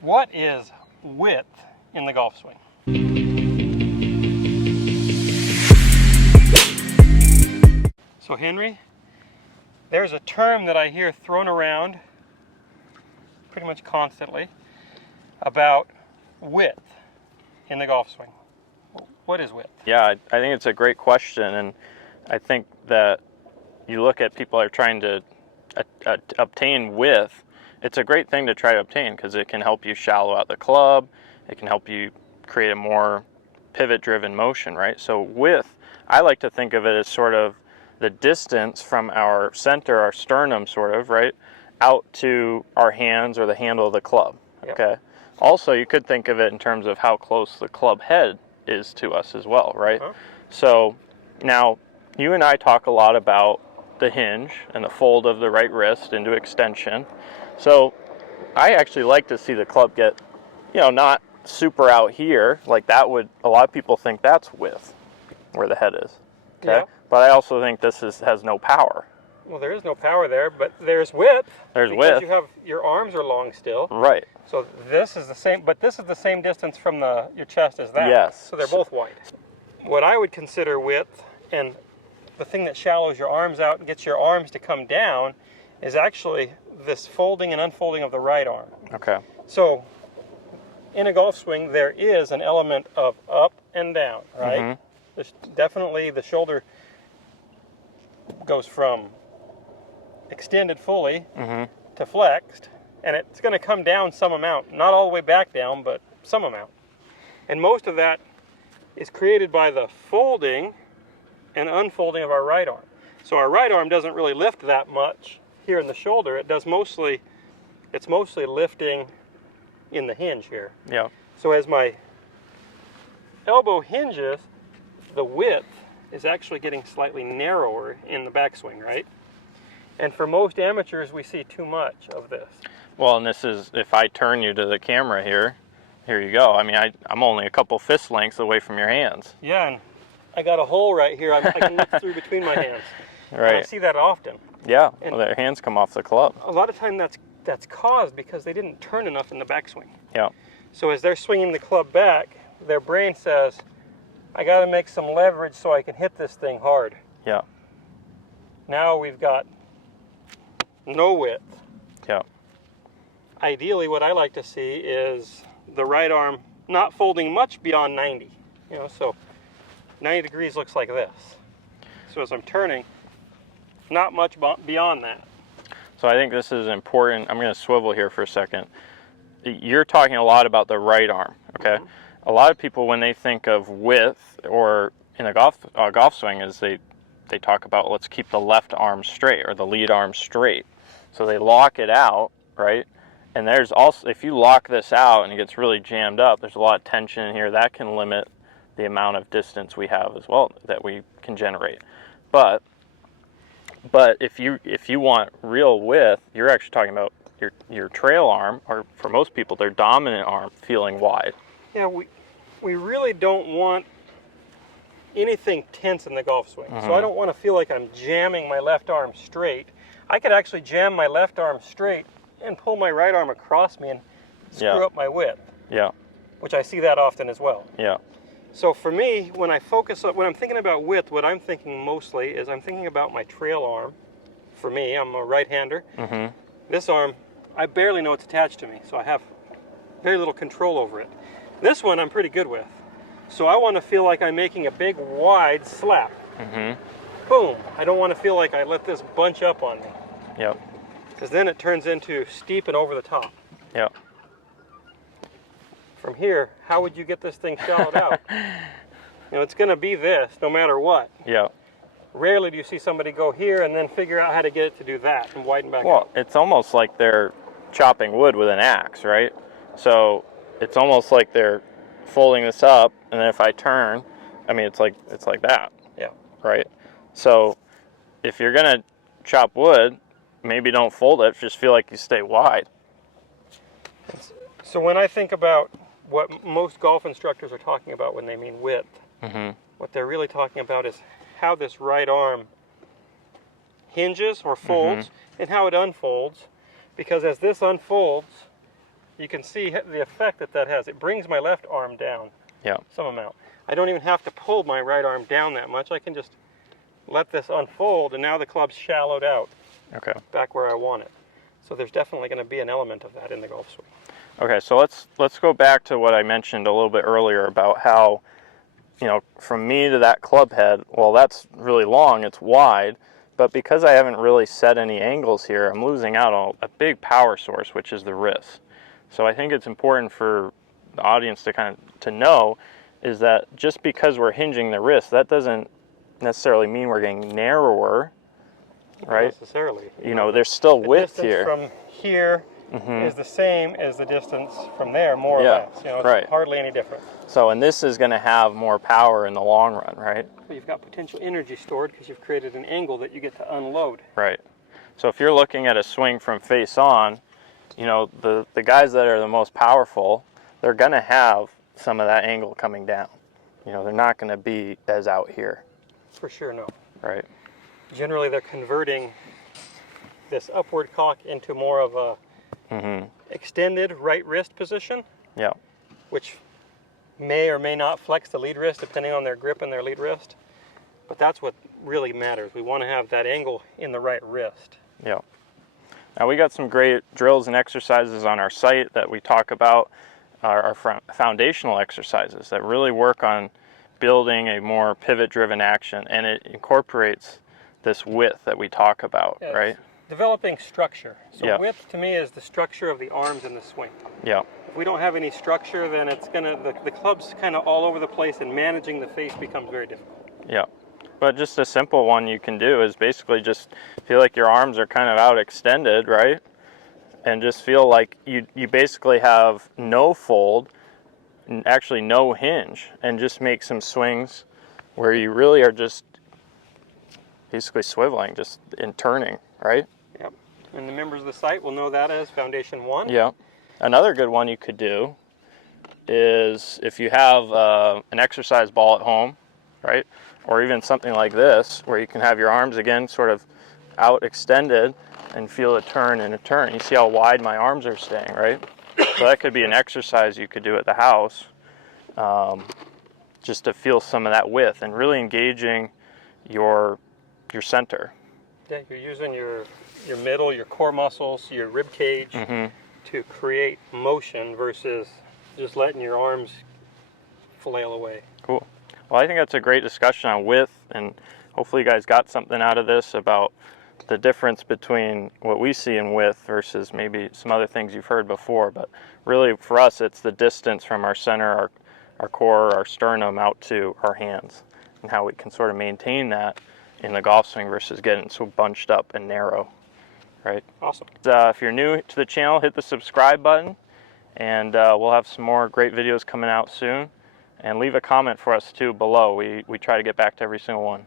What is width in the golf swing? So Henry, there's a term that I hear thrown around pretty much constantly about width in the golf swing. What is width? Yeah, I think it's a great question, and I think that you look at people that are trying to obtain width. It's a great thing to try to obtain because it can help you shallow out the club. It can help you create a more pivot-driven motion, right? So width, I like to think of it as sort of the distance from our center, our sternum sort of, right, out to our hands or the handle of the club, okay? Yep. Also, you could think of it in terms of how close the club head is to us as well, right? So now, you and I talk a lot about the hinge and the fold of the right wrist into extension. So I actually like to see the club get, not super out here, like that would, a lot of people think that's width, where the head is, okay? Yeah. But I also think this has no power. Well, there is no power there, but there's width. There's width. Because your arms are long still. Right. So this is the same, but this is the same distance from your chest as that. Yes. So they're both wide. What I would consider width, and the thing that shallows your arms out and gets your arms to come down, is actually this folding and unfolding of the right arm. Okay. So in a golf swing, there is an element of up and down, right? Mm-hmm. There's definitely the shoulder goes from extended fully to flexed, and it's going to come down some amount, not all the way back down, but some amount. And most of that is created by the folding and unfolding of our right arm. So our right arm doesn't really lift that much here in the shoulder. It's mostly lifting in the hinge here. Yeah. So as my elbow hinges, the width is actually getting slightly narrower in the backswing, right? And for most amateurs, we see too much of this. Well, and this is, if I turn you to the camera here you go. I mean, I'm only a couple fist lengths away from your hands. Yeah, and I got a hole right here. I can look through between my hands. Right. And I see that often. Yeah, well, their hands come off the club. A lot of time that's caused because they didn't turn enough in the backswing. Yeah. So as they're swinging the club back, their brain says, I got to make some leverage so I can hit this thing hard. Yeah. Now we've got no width. Yeah. Ideally, what I like to see is the right arm not folding much beyond 90. So 90 degrees looks like this. So as I'm turning, not much beyond that. So I think this is important. I'm going to swivel here for a second. You're talking a lot about the right arm, okay? Mm-hmm. A lot of people, when they think of width or in a golf swing, is they talk about, let's keep the left arm straight or the lead arm straight. So they lock it out, right? And there's also, if you lock this out and it gets really jammed up, there's a lot of tension in here. That can limit the amount of distance we have as well that we can generate. But if you want real width, you're actually talking about your trail arm, or for most people, their dominant arm feeling wide. Yeah, we really don't want anything tense in the golf swing. Mm-hmm. So I don't want to feel like I'm jamming my left arm straight. I could actually jam my left arm straight and pull my right arm across me and screw up my width. Yeah. Which I see that often as well. Yeah. So for me, when I'm thinking about width, what I'm thinking mostly is I'm thinking about my trail arm. For me, I'm a right-hander. Mm-hmm. This arm, I barely know it's attached to me, so I have very little control over it. This one I'm pretty good with. So I want to feel like I'm making a big, wide slap. Mm-hmm. Boom. I don't want to feel like I let this bunch up on me. Yep. Because then it turns into steep and over the top. Yep. From here, how would you get this thing shallowed out? It's going to be this no matter what. Yeah. Rarely do you see somebody go here and then figure out how to get it to do that and widen back Well, out. It's almost like they're chopping wood with an axe, right? So it's almost like they're folding this up, and then if I turn, I mean, it's like that. Yeah. Right? So if you're going to chop wood, maybe don't fold it, just feel like you stay wide. So when I think about what most golf instructors are talking about when they mean width, what they're really talking about is how this right arm hinges or folds and how it unfolds, because as this unfolds, you can see the effect that that has. It brings my left arm down some amount. I don't even have to pull my right arm down that much. I can just let this unfold, and now the club's shallowed out back where I want it. So there's definitely going to be an element of that in the golf swing. Okay, so let's go back to what I mentioned a little bit earlier about how, you know, from me to that club head, well, that's really long, it's wide, but because I haven't really set any angles here, I'm losing out on a big power source, which is the wrist. So I think it's important for the audience to know is that just because we're hinging the wrist, that doesn't necessarily mean we're getting narrower, right? Not necessarily. You know, there's still width here. The distance from here is the same as the distance from there, more or less. You know, it's hardly any different. So, and this is going to have more power in the long run, right? Well, you've got potential energy stored because you've created an angle that you get to unload. Right. So if you're looking at a swing from face on, you know, the guys that are the most powerful, they're going to have some of that angle coming down. You know, they're not going to be as out here. For sure, no. Right. Generally, they're converting this upward cock into more of a extended right wrist position. Yeah. Which may or may not flex the lead wrist depending on their grip and their lead wrist. But that's what really matters. We want to have that angle in the right wrist. Yeah. Now we got some great drills and exercises on our site that we talk about, our foundational exercises that really work on building a more pivot-driven action, and it incorporates this width that we talk about, right? Developing structure. So width to me is the structure of the arms in the swing. Yeah. If we don't have any structure, then it's gonna the club's kind of all over the place, and managing the face becomes very difficult. Yeah. But just a simple one you can do is basically just feel like your arms are kind of out extended, right? And just feel like you basically have no fold, actually no hinge, and just make some swings where you really are just basically swiveling, just in turning, right? Yep. And the members of the site will know that as Foundation 1. Yeah. Another good one you could do is if you have an exercise ball at home, right? Or even something like this, where you can have your arms again sort of out extended and feel a turn and a turn. You see how wide my arms are staying, right? So that could be an exercise you could do at the house, just to feel some of that width and really engaging your center. Yeah, you're using your middle, your core muscles, your rib cage to create motion versus just letting your arms flail away. Cool. Well, I think that's a great discussion on width, and hopefully you guys got something out of this about the difference between what we see in width versus maybe some other things you've heard before. But really for us, it's the distance from our center, our core, our sternum out to our hands, and how we can sort of maintain that in the golf swing versus getting so bunched up and narrow, right? Awesome. If you're new to the channel, hit the subscribe button, and we'll have some more great videos coming out soon. And leave a comment for us too below. We try to get back to every single one.